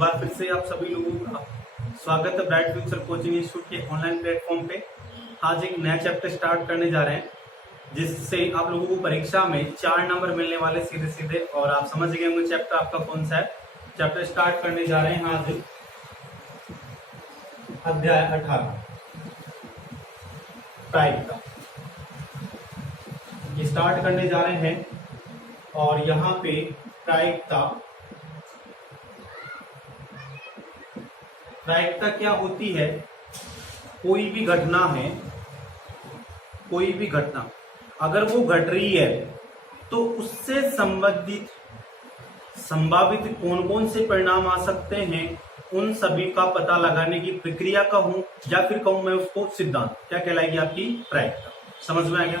बार फिर से आप सभी लोगों का स्वागत है ब्राइट फ्यूचर कोचिंग इंस्टीट्यूट के ऑनलाइन प्लेटफॉर्म पे। आज एक नया चैप्टर स्टार्ट करने जा रहे हैं जिससे आप लोगों को परीक्षा में 4 नंबर मिलने वाले सीधे सीधे। और आप समझ गए होंगे चैप्टर आपका कौन सा है। चैप्टर स्टार्ट करने जा रहे हैं आज अध्याय 18 प्रायिकता ये स्टार्ट करने जा रहे हैं। और यहाँ पे प्रायिकता क्या होती है? कोई भी घटना है, कोई भी घटना अगर वो घट रही है तो उससे संभावित कौन कौन से परिणाम आ सकते हैं, उन सभी का पता लगाने की प्रक्रिया कहूं या फिर कहूं मैं उसको सिद्धांत, क्या कहलाएगी आपकी प्रायिकता। समझ में आ गया?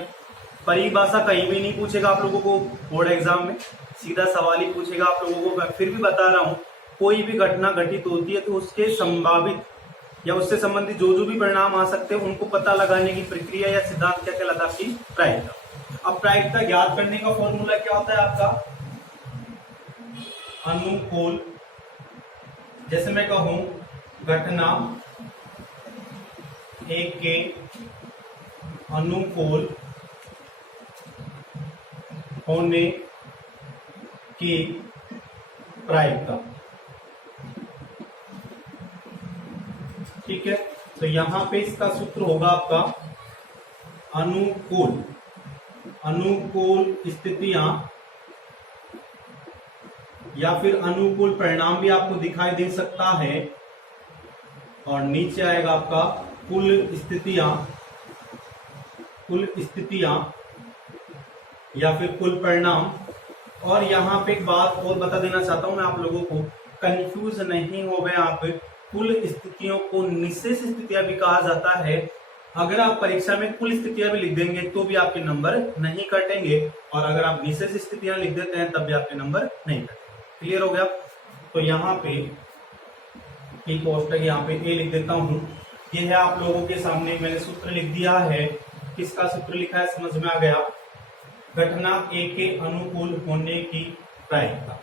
परिभाषा कहीं भी नहीं पूछेगा आप लोगों को बोर्ड एग्जाम में, सीधा सवाल ही पूछेगा आप लोगों को। मैं फिर भी बता रहा हूं, कोई भी घटना घटित होती है तो उसके संभावित या उससे संबंधित जो भी परिणाम आ सकते हैं उनको पता लगाने की प्रक्रिया या सिद्धांत क्या कहलाता है? आपकी प्रायिकता। अब प्रायिकता ज्ञात करने का फॉर्मूला क्या होता है आपका? अनुकूल, जैसे मैं कहूं घटना एक के अनुकूल होने की प्रायिकता, ठीक है। तो यहां पे इसका सूत्र होगा आपका अनुकूल स्थितियां या फिर अनुकूल परिणाम भी आपको दिखाई दे सकता है। और नीचे आएगा आपका कुल स्थितियां या फिर कुल परिणाम। और यहाँ पे एक बात और बता देना चाहता हूं मैं आप लोगों को, कंफ्यूज नहीं हो गए आप। कुल स्थितियों को निशेष स्थितियां भी कहा जाता है। अगर आप परीक्षा में कुल स्थितियां भी लिख देंगे तो भी आपके नंबर नहीं कटेंगे, और अगर आप निशेष स्थितियां लिख देते हैं तब भी आपके नंबर नहीं कटेंगे। क्लियर हो गया? तो यहाँ पे कोष्टक यहाँ पे ए लिख देता हूं। ये है आप लोगों के सामने, मैंने सूत्र लिख दिया है। किसका सूत्र लिखा है समझ में आ गया? घटना ए के अनुकूल होने की प्रायिकता,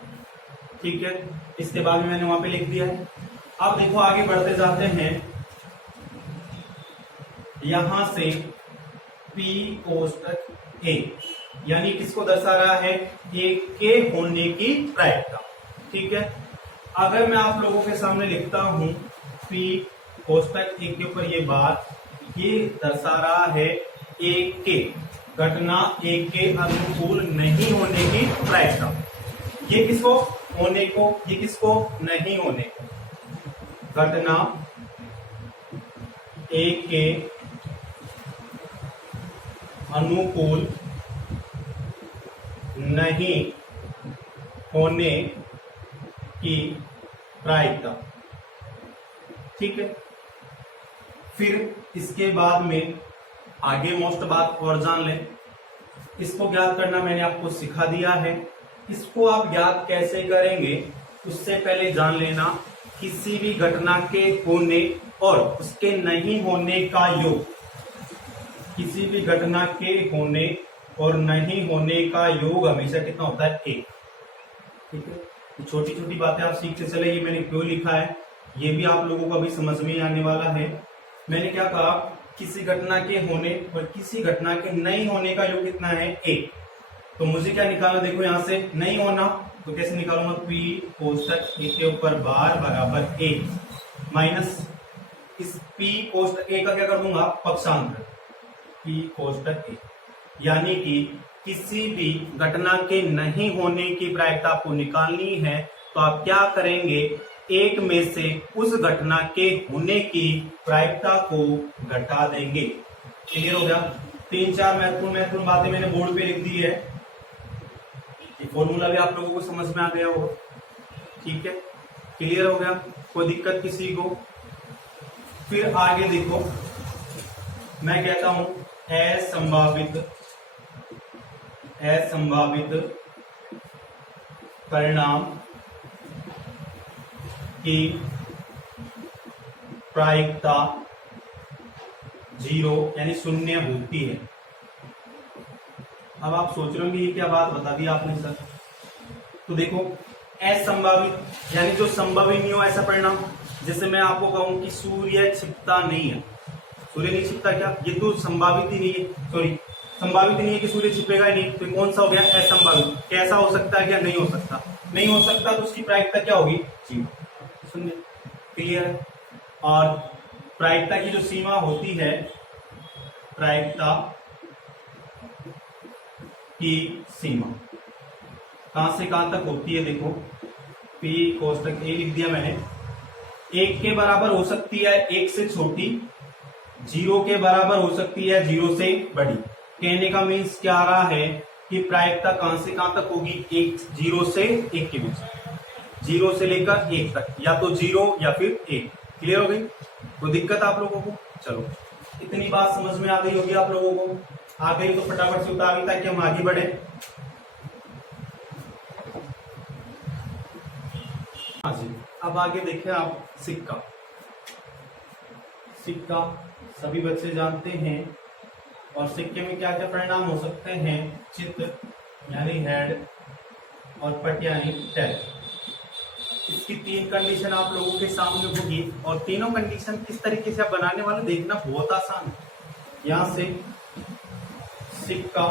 ठीक है। इसके बाद में मैंने वहां पे लिख दिया है। अब देखो आगे बढ़ते जाते हैं। यहां से पी कोष्टक ए यानी किसको दर्शा रहा है? ए के होने की प्रायिकता, ठीक है। अगर मैं आप लोगों के सामने लिखता हूं पी कोष्टक ए के ऊपर ये बात, ये दर्शा रहा है ए के घटना ए के अनुकूल नहीं होने की प्रायिकता। ये किसको होने को, ये किसको नहीं होने को। घटना ए के अनुकूल नहीं होने की प्रायिकता, ठीक है। फिर इसके बाद में आगे मोस्ट बात और जान लें। इसको ज्ञात करना मैंने आपको सिखा दिया है। इसको आप ज्ञात कैसे करेंगे उससे पहले जान लेना, किसी भी घटना के होने और उसके नहीं होने का योग, किसी भी घटना के होने और नहीं होने का योग हमेशा कितना होता है? 1, ठीक है। छोटी छोटी बातें आप सीखते चले। ये मैंने क्यों लिखा है ये भी आप लोगों को अभी समझ में आने वाला है। मैंने क्या कहा? किसी घटना के होने और किसी घटना के नहीं होने का योग कितना है? 1। तो मुझे क्या निकालना? देखो यहां से नहीं होना तो कैसे निकालूंगा? पी कोष्टक ए के ऊपर बार बराबर 1 माइनस इस पी कोष्टक ए का क्या कर दूंगा? पक्षांतर पी कोष्टक ए। यानी कि किसी भी घटना के नहीं होने की प्रायिकता आपको निकालनी है तो आप क्या करेंगे? एक में से उस घटना के होने की प्रायिकता को घटा देंगे। क्लियर हो गया? 3-4 महत्वपूर्ण बातें मैंने बोर्ड पे लिख दी है। ये फॉर्मूला भी आप लोगों को समझ में आ गया होगा, ठीक है। क्लियर हो गया? कोई दिक्कत किसी को? फिर आगे देखो, मैं कहता हूं असंभावित परिणाम की प्रायिकता 0 यानी 0 होती है। अब आप सोच रहे होंगे ये क्या बात बता दी आपने सर। तो देखो असंभावित यानी जो संभव ही नहीं हो ऐसा परिणाम। जैसे मैं आपको कहूं कि सूर्य छिपता नहीं है, सूर्य नहीं छिपता क्या, ये तो संभावित ही नहीं है, सॉरी संभावित ही नहीं है कि सूर्य छिपेगा ही नहीं, तो कौन सा हो गया असंभावित। कैसा हो सकता है क्या, नहीं हो सकता, नहीं हो सकता तो उसकी प्रायिकता क्या होगी, सीमा। सुनिए क्लियर है। और प्रायिकता की जो सीमा होती है, प्रायिकता की सीमा कहां से कहां तक होती है, देखो P कोष्टक ए लिख दिया मैंने, 1 के बराबर हो सकती है 1 से छोटी, 0 के बराबर हो सकती है 0 से बड़ी। कहने का मीन्स क्या आ रहा है कि प्रायिकता कहां से कहां तक होगी, 0 से 1 के बीच, 0 से लेकर 1 तक, या तो 0 या फिर 1। क्लियर हो गई, कोई दिक्कत आप लोगों को। चलो इतनी बात समझ में आ गई होगी आप लोगों को, आ गई तो फटाफट से उतार ताकि हम आगे बढ़े। हाँ जी, अब आगे देखें आप सिक्का। सिक्का सभी बच्चे जानते हैं, और सिक्के में क्या क्या परिणाम हो सकते हैं, चित्र यानी हेड और पट यानी टेल। इसकी 3 कंडीशन आप लोगों के सामने होगी, और तीनों कंडीशन किस तरीके से आप बनाने वाले देखना बहुत आसान है। यहां से सिक्का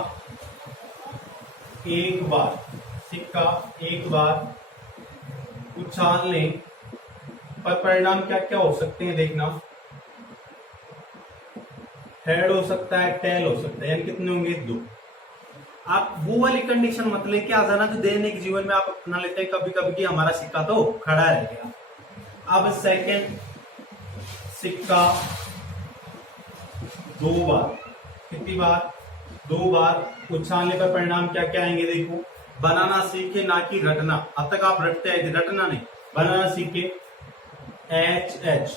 एक बार उछालने पर परिणाम क्या क्या हो सकते हैं देखना, हेड हो सकता है, टेल हो सकता है, यानी कितने होंगे 2। आप वो वाली कंडीशन मत लेके आ जाना जो दैनिक जीवन में आप अपना लेते हैं कभी कभी कि हमारा सिक्का तो खड़ा रह गया। अब सेकंड, सिक्का 2 बार, कितनी बार, 2 बार उछालने पर परिणाम क्या क्या आएंगे देखो, बनाना सीखे ना कि रटना। अब तक आप रटते आए थे, रटना नहीं, बनाना सीखे। एच,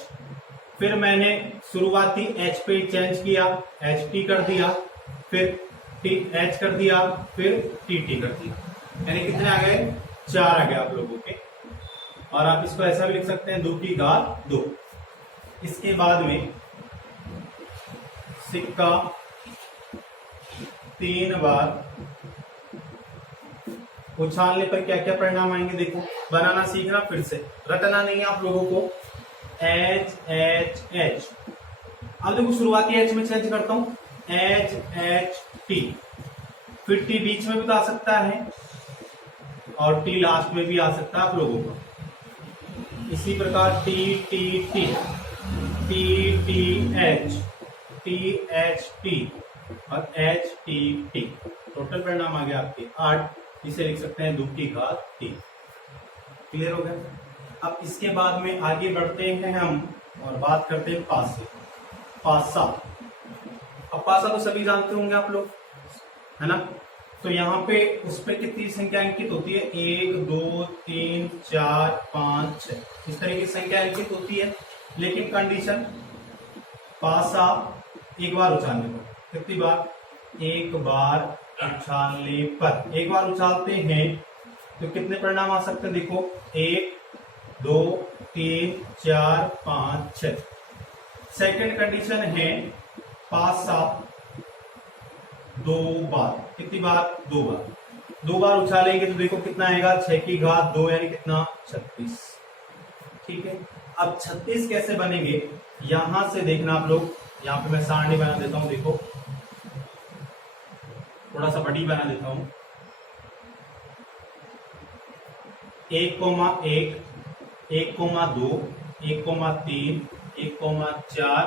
फिर मैंने शुरुआती एच पे चेंज किया, एच टी कर दिया, फिर टी एच कर दिया, फिर टी टी कर दिया, यानी कितने आ गए, 4 आ गए आप लोगों के। और आप इसको ऐसा भी लिख सकते हैं 2 की घात 2। इसके बाद में सिक्का 3 बार उछालने पर क्या क्या परिणाम आएंगे देखो, बनाना सीखना, फिर से रटना नहीं है आप लोगों को। एच एच एच, अब देखो शुरुआती एच में चेंज करता हूं, एच एच टी, फिर टी बीच में भी तो आ सकता है, और टी लास्ट में भी आ सकता है आप लोगों को। इसी प्रकार T T T, T T H, T H T, और एच टी टी। टोटल परिणाम आ गया आपके 8। इसे लिख सकते हैं 2 की घात 3। क्लियर हो गया। अब इसके बाद में आगे बढ़ते हैं हम और बात करते हैं पासे, पासा। अब पासा तो सभी जानते होंगे आप लोग, है ना। तो यहाँ पे उस पे कितनी संख्या अंकित होती है, 1 2 3 4 5 6, इस तरह की संख्या अंकित होती है। लेकिन कंडीशन, पासा एक बार उछालने पर, कितनी बार, 1 बार उछालने पर। एक बार उछालते हैं तो कितने परिणाम आ सकते हैं देखो, 1 2 3 4 5 6। सेकेंड कंडीशन है पासा 2 बार, कितनी बार, 2 बार। 2 बार उछालेंगे तो देखो कितना आएगा, 6 की घात 2, यानी कितना, 36। ठीक है। अब 36 कैसे बनेंगे, यहां से देखना आप लोग, यहां पे मैं सारणी बना देता हूं, देखो थोड़ा सा बड़ी बना देता हूं। 1,1, 1,2, 1,3, 1,4,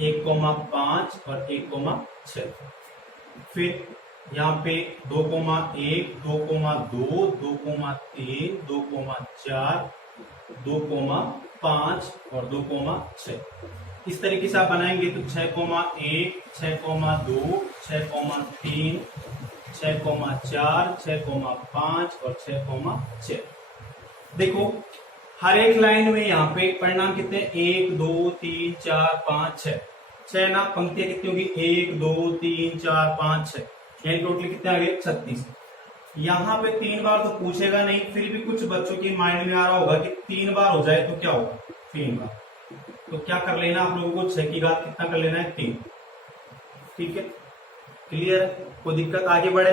1,5 और 1,6। फिर यहाँ पे 2,1, 2,2, 2,3, 2,4, 2,5 और 2,6। इस तरीके से आप बनाएंगे तो 6,1, 6,2, 6,3, 6,4, 6,5 और 6,6। देखो हर एक लाइन में यहाँ पे परिणाम कितने, 1 2 3 4 5 6, 6 ना, पंक्तियां कितनी होगी, 1 2 3 4 5 6, यानी टोटल कितने आ गए, 36। यहाँ पे 3 बार तो पूछेगा नहीं, फिर भी कुछ बच्चों के माइंड में आ रहा होगा कि 3 बार हो जाए तो क्या होगा, 3 बार। तो क्या कर लेना आप लोगों को, 6 की घात कितना कर लेना है, 3। ठीक है, क्लियर है, कोई दिक्कत, आगे बढ़े।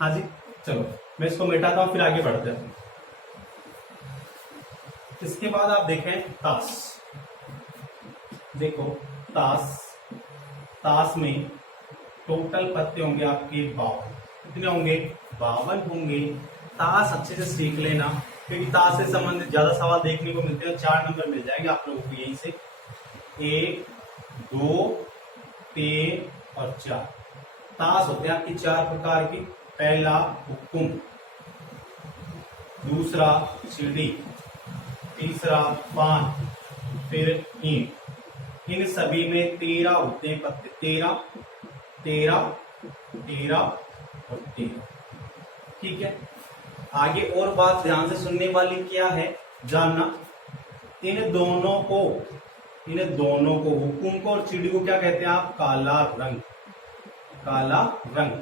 हाँ जी, चलो मैं इसको मिटाता हूँ फिर आगे बढ़ते हैं। इसके बाद आप देखें ताश। देखो ताश, ताश में टोटल पत्ते होंगे आपके 52। कितने होंगे? 52 होंगे। ताश अच्छे से सीख लेना, क्योंकि ताश से संबंधित ज्यादा सवाल देखने को मिलते हैं। 4 नंबर मिल जाएंगे आप लोगों को यहीं से, 1, 2, 3 और 4। ताश होते हैं आपकी 4 प्रकार की। पहला हुक्म, दूसरा चिड़ी, तीसरा पान, फिर ईंट। इन सभी में 13 होते हैं पत्ते। 13, 13, 13 और 13। ठीक है। आगे और बात ध्यान से सुनने वाली क्या है, जानना। इन दोनों को हुक्म को और चिड़ी को क्या कहते हैं आप? काला रंग, काला रंग।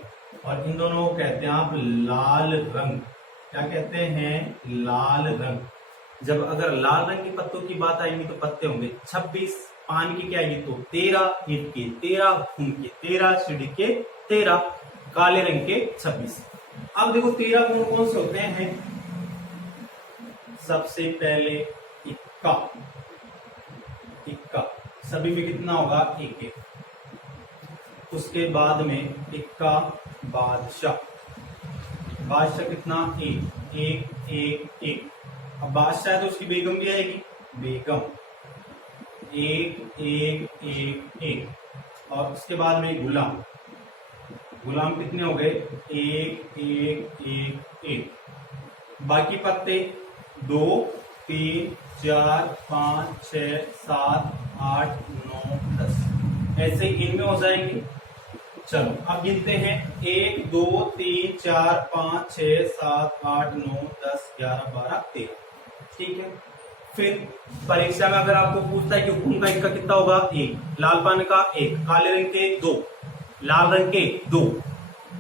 और इन दोनों को कहते हैं आप लाल रंग। क्या कहते हैं? लाल रंग। जब अगर लाल रंग के पत्तों की बात आएगी तो पत्ते होंगे 26। पान की क्या आएगी तो 13, ईंट के 13, हुक्म के 13, चिड़ी के 13, काले रंग के 26। अब देखो 13 कौन कौन से होते हैं। सबसे पहले इक्का, इक्का सभी में कितना होगा? 1 1। उसके बाद में इक्का बादशाह, बादशाह कितना? 1 1 1 1। अब बादशाह है तो उसकी बेगम भी आएगी, बेगम 1 1 1 1। और उसके बाद में गुलाम, गुलाम कितने हो गए? 1 1 1 1। बाकी पत्ते 2 3 4 5 6 7 8 9 10 ऐसे इनमें हो जाएंगे। चलो अब गिनते हैं 1 2 3 4 5 6 7 8 9 10 11 12 13। ठीक है। फिर परीक्षा में अगर आपको पूछता है कि हुक्म का इक्का कितना होगा? 1, लाल पान का 1, काले रंग के 2, लाल रंग के 2।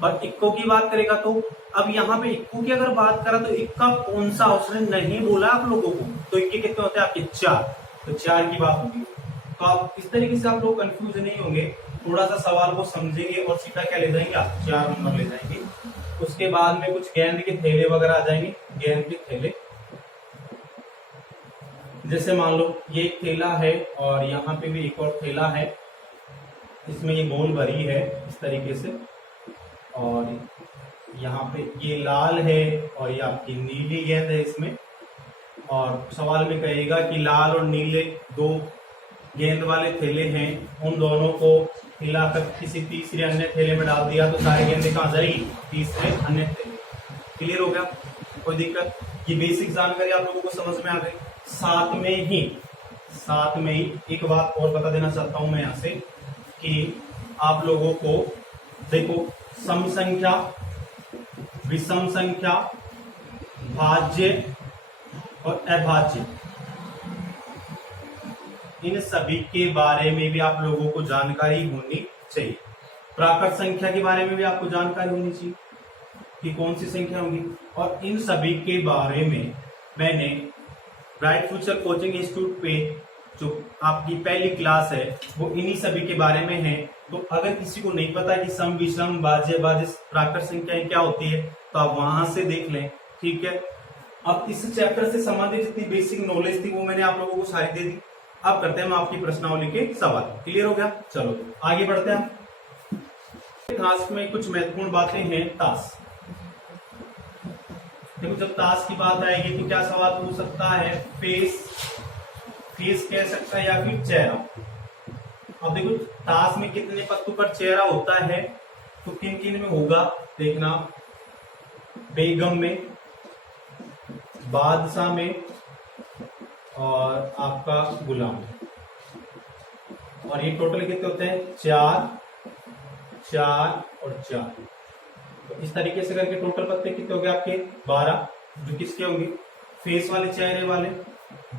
और इक्को की बात करेगा तो अब यहाँ पे इक्को की अगर बात करा तो इक्का कौन सा? उसने नहीं बोला आप लोगों को। तो इक्के कितने होते हैं आपके? 4। तो 4 की बात होगी। तो आप इस तरीके से आप लोग कंफ्यूज नहीं होंगे। थोड़ा सा सवाल को समझेंगे और सीधा क्या ले जाएंगे आप? 4 नंबर ले जाएंगे। उसके बाद में कुछ गेंद के थैले वगैरह आ जाएंगे। गेंद के थैले, जैसे मान लो ये एक थैला है और यहाँ पे भी एक और थैला है। इसमें ये बॉल भरी है इस तरीके से, और यहाँ पे ये लाल है और ये आपकी नीली गेंद है इसमें। और सवाल में कहेगा कि लाल और नीले 2 गेंद वाले थैले हैं, उन दोनों को हिलाकर किसी तीसरे अन्य थैले में डाल दिया तो सारी गेंदें कहाँ जाएगी? तीसरे अन्य थैले। क्लियर हो गया? कोई दिक्कत? ये बेसिक जानकारी आप लोगों को समझ में आ गई। साथ में ही एक बात और बता देना चाहता हूं मैं यहाँ से कि आप लोगों को देखो, सम संख्या, विषम संख्या, भाज्य और अभाज्य, इन सभी के बारे में भी आप लोगों को जानकारी होनी चाहिए। प्राकृत संख्या के बारे में भी आपको जानकारी होनी चाहिए कि कौन सी संख्या होगी। और इन सभी के बारे में मैंने ब्राइट फ्यूचर कोचिंग इंस्टीट्यूट पे जो आपकी पहली क्लास है वो इन्हीं सभी के बारे में है। तो अगर किसी को नहीं पता कि सम, विषम, भाज्य, अभाज्य, प्राकृत संख्याएं क्या होती है तो आप वहां से देख लें। ठीक है। अब इस चैप्टर से संबंधित जितनी बेसिक नॉलेज थी वो मैंने आप लोगों को सारी दे दी। अब करते हैं हम आपकी प्रश्नावली के सवाल। क्लियर हो गया? चलो आगे बढ़ते हैं। ताश में कुछ महत्वपूर्ण बातें हैं। ताश देखो, जब ताश की बात आएगी तो क्या सवाल पूछ सकता है? फेस कह सकता है या फिर चेहरा। अब देखो ताश में कितने पत्तों पर चेहरा होता है तो किन किन में होगा देखना। बेगम में, बादशाह में और आपका गुलाम। और ये टोटल कितने होते हैं? 4 4 और 4। तो इस तरीके से करके टोटल पत्ते कितने हो गए आपके? 12। जो किसके होंगे? फेस वाले, चेहरे वाले,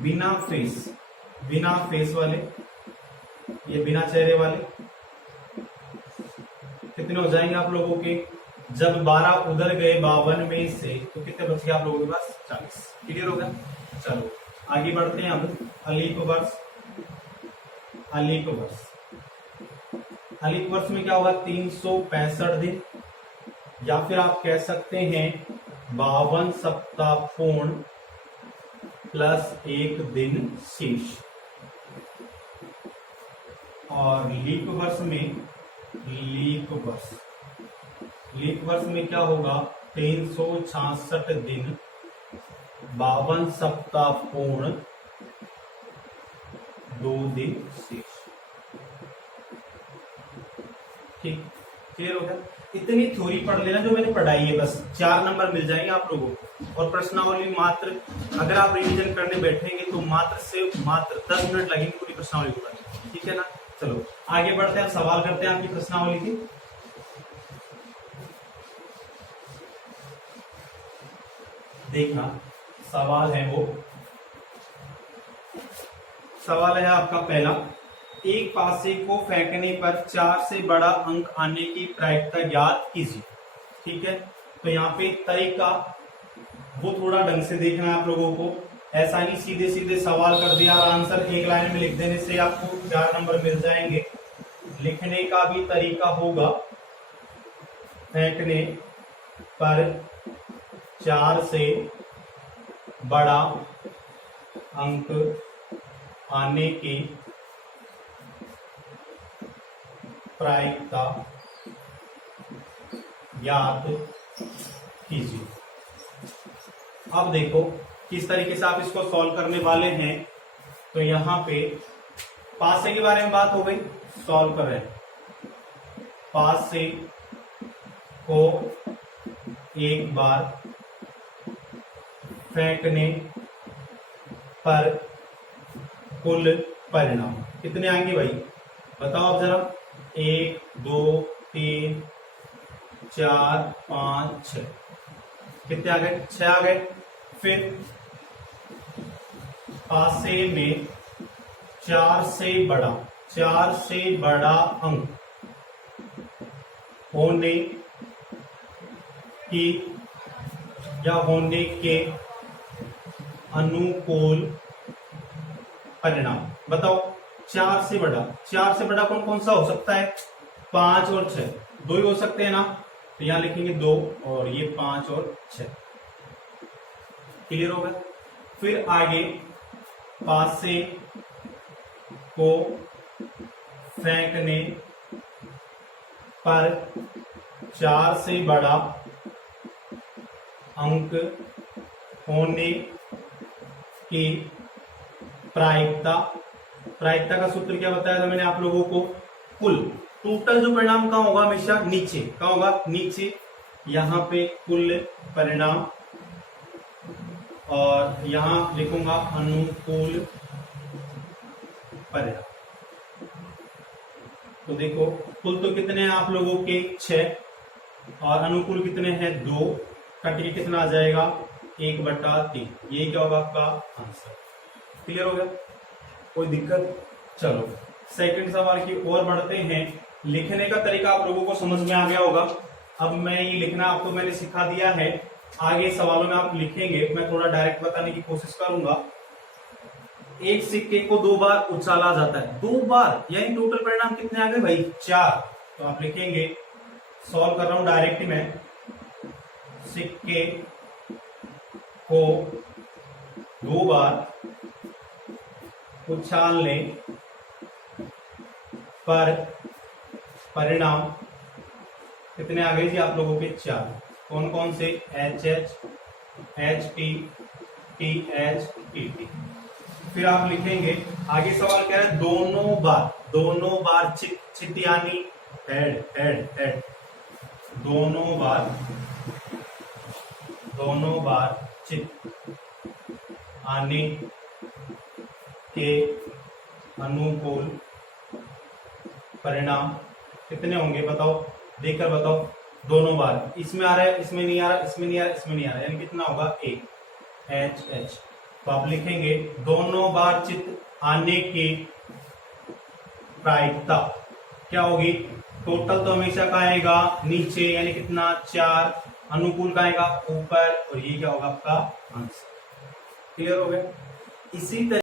बिना फेस वाले, ये बिना चेहरे वाले। कितने हो जाएंगे आप लोगों के? जब 12 उधर गए 52 में से तो कितने बच गए आप लोगों के पास? 40। क्लियर होगा? चलो आगे बढ़ते हैं। अब अलीफ वर्ष में क्या होगा? 365 दिन, या फिर आप कह सकते हैं 52 सप्ताह पूर्ण प्लस 1 दिन शेष। और लीप वर्ष में क्या होगा, 366 दिन, 52 सप्ताह पूर्ण, 2 दिन शेष। ठीक, क्लियर हो गया। इतनी थ्योरी पढ़ लेना जो मैंने पढ़ाई है, बस 4 नंबर मिल जाएंगे आप लोगों को। और प्रश्नावली मात्र, अगर आप रिवीजन करने बैठेंगे तो मात्र 10 मिनट लगेंगे पूरी प्रश्नावली को करने, ठीक है ना। चलो आगे बढ़ते हैं, सवाल करते हैं आपकी प्रश्नावली की। देखना सवाल है आपका पहला, एक पासे को फेंकने पर 4 से बड़ा अंक आने की प्रायिकता ज्ञात कीजिए। ठीक है, तो यहाँ पे तरीका वो थोड़ा ढंग से देखना है आप लोगों को। ऐसा नहीं सीधे सीधे सवाल कर दिया और आंसर एक लाइन में लिख देने से आपको 4 नंबर मिल जाएंगे। लिखने का भी तरीका होगा, फेंकने पर 4 से बड़ा अंक आने की प्रायिकता ज्ञात कीजिए। अब देखो किस तरीके से आप इसको सॉल्व करने वाले हैं। तो यहां पे पासे के बारे में बात हो गई, सॉल्व कर रहे हैं। पासे को एक बार फेंकने पर कुल परिणाम कितने आएंगे भाई, बताओ आप जरा। 1 2 3 4 5 6, कितने आ गए, 6 आ गए। फिर पासे में 4 से बड़ा अंक होने की या होने के अनुकूल परिणाम बताओ। 4 से बड़ा कौन कौन सा हो सकता है, 5 और 6, 2 ही हो सकते हैं ना। तो यहां लिखेंगे 2 और ये 5 और 6, क्लियर हो गया। फिर आगे पासे को फेंकने पर 4 से बड़ा अंक होने की प्रायिकता का सूत्र क्या बताया था मैंने आप लोगों को, कुल टोटल जो परिणाम कहां होगा, हमेशा नीचे, कहां होगा, नीचे। यहां पे कुल परिणाम और यहां लिखूंगा अनुकूल परिणाम। तो देखो कुल तो कितने हैं आप लोगों के 6 और अनुकूल कितने हैं 2, कट के कितना आ जाएगा 1/3। ये क्या होगा आपका आंसर, क्लियर हो गया, कोई दिक्कत। चलो सेकंड सवाल की ओर बढ़ते हैं। लिखने का तरीका आप लोगों को समझ में आ गया होगा। अब मैं ये लिखना आपको मैंने सिखा दिया है, आगे सवालों में आप लिखेंगे, मैं थोड़ा डायरेक्ट बताने की कोशिश करूंगा। एक सिक्के को 2 बार उछाला जाता है, 2 बार, यानी टोटल परिणाम कितने आ गए भाई 4। तो आप लिखेंगे, सॉल्व कर रहा हूं डायरेक्ट ही मैं, सिक्के को 2 बार उछालने पर परिणाम कितने आ गए जी आप लोगों के 4। कौन कौन से, HH, HT, TH, TT। फिर आप लिखेंगे, आगे सवाल क्या है, दोनों बार चित यानी हेड, दोनों बार चित आने के अनुकूल परिणाम कितने होंगे बताओ, देखकर बताओ। दोनों बार, इसमें आ रहा है, इसमें नहीं आ रहा, इसमें नहीं आ रहा, इसमें नहीं आ रहा, यानी कितना होगा 1, HH। तो आप लिखेंगे, दोनों बार चित आने की प्रायिकता क्या होगी, टोटल तो हमेशा का आएगा नीचे, यानी कितना 4, अनुकूल का आएगा ऊपर, और ये क्या होगा आपका आंसर, क्लियर हो गया। इसी तरह